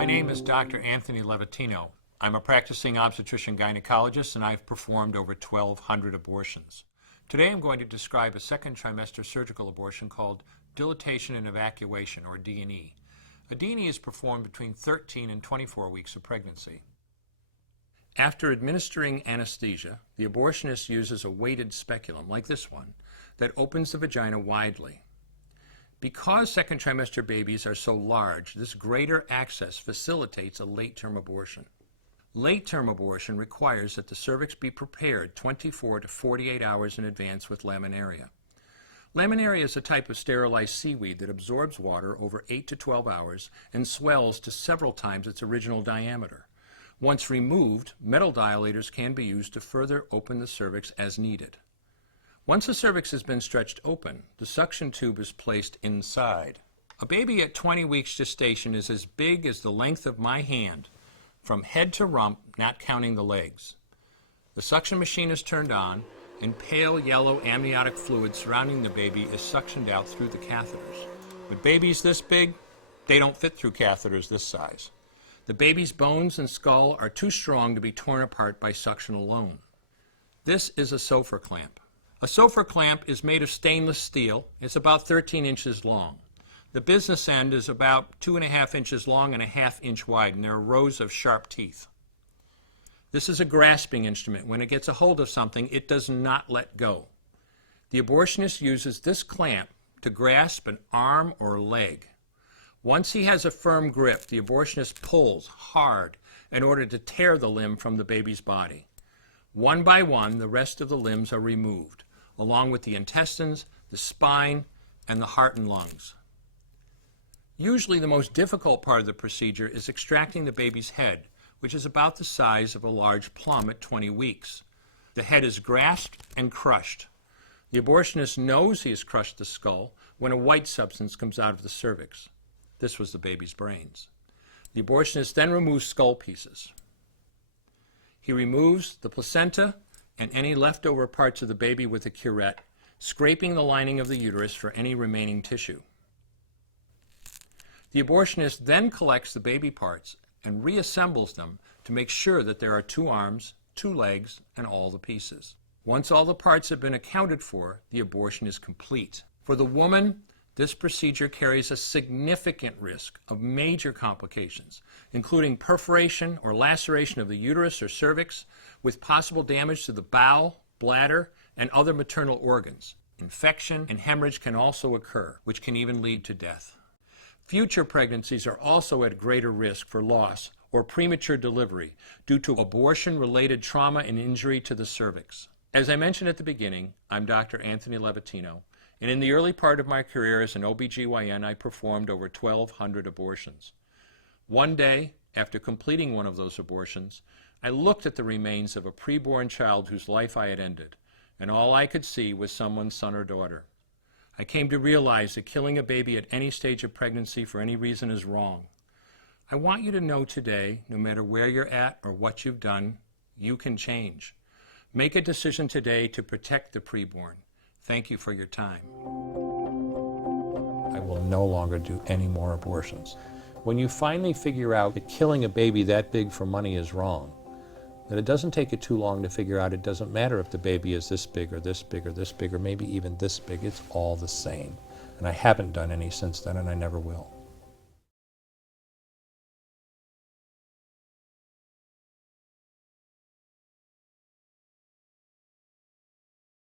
My name is Dr. Anthony Levatino. I'm a practicing obstetrician-gynecologist and I've performed over 1,200 abortions. Today I'm going to describe a second trimester surgical abortion called dilatation and evacuation, or D&E. A D&E is performed between 13 and 24 weeks of pregnancy. After administering anesthesia, the abortionist uses a weighted speculum, like this one, that opens the vagina widely. Because second trimester babies are so large, this greater access facilitates a late-term abortion. Late-term abortion requires that the cervix be prepared 24 to 48 hours in advance with laminaria. Laminaria is a type of sterilized seaweed that absorbs water over 8 to 12 hours and swells to several times its original diameter. Once removed, metal dilators can be used to further open the cervix as needed. Once the cervix has been stretched open, the suction tube is placed inside. A baby at 20 weeks gestation is as big as the length of my hand, from head to rump, not counting the legs. The suction machine is turned on, and pale yellow amniotic fluid surrounding the baby is suctioned out through the catheters. With babies this big, they don't fit through catheters this size. The baby's bones and skull are too strong to be torn apart by suction alone. This is a Sofer clamp. A Sofer clamp is made of stainless steel. It's about 13 inches long. The business end is about 2.5 inches long and 1/2 inch wide, and there are rows of sharp teeth. This is a grasping instrument. When it gets a hold of something, it does not let go. The abortionist uses this clamp to grasp an arm or leg. Once he has a firm grip, the abortionist pulls hard in order to tear the limb from the baby's body. One by one, the rest of the limbs are removed, along with the intestines, the spine, and the heart and lungs. Usually the most difficult part of the procedure is extracting the baby's head, which is about the size of a large plum at 20 weeks. The head is grasped and crushed. The abortionist knows he has crushed the skull when a white substance comes out of the cervix. This was the baby's brains. The abortionist then removes skull pieces. He removes the placenta and any leftover parts of the baby with a curette, scraping the lining of the uterus for any remaining tissue. The abortionist then collects the baby parts and reassembles them to make sure that there are 2 arms, 2 legs, and all the pieces. Once all the parts have been accounted for, the abortion is complete. For the woman, this procedure carries a significant risk of major complications, including perforation or laceration of the uterus or cervix, with possible damage to the bowel, bladder, and other maternal organs. Infection and hemorrhage can also occur, which can even lead to death. Future pregnancies are also at greater risk for loss or premature delivery due to abortion-related trauma and injury to the cervix. As I mentioned at the beginning, I'm Dr. Anthony Levatino, and in the early part of my career as an OBGYN, I performed over 1,200 abortions. One day, after completing one of those abortions, I looked at the remains of a preborn child whose life I had ended, and all I could see was someone's son or daughter. I came to realize that killing a baby at any stage of pregnancy for any reason is wrong. I want you to know today, no matter where you're at or what you've done, you can change. Make a decision today to protect the preborn. Thank you for your time. I will no longer do any more abortions. When you finally figure out that killing a baby that big for money is wrong, that it doesn't take you too long to figure out it doesn't matter if the baby is this big or this big or this big or maybe even this big, it's all the same. And I haven't done any since then and I never will.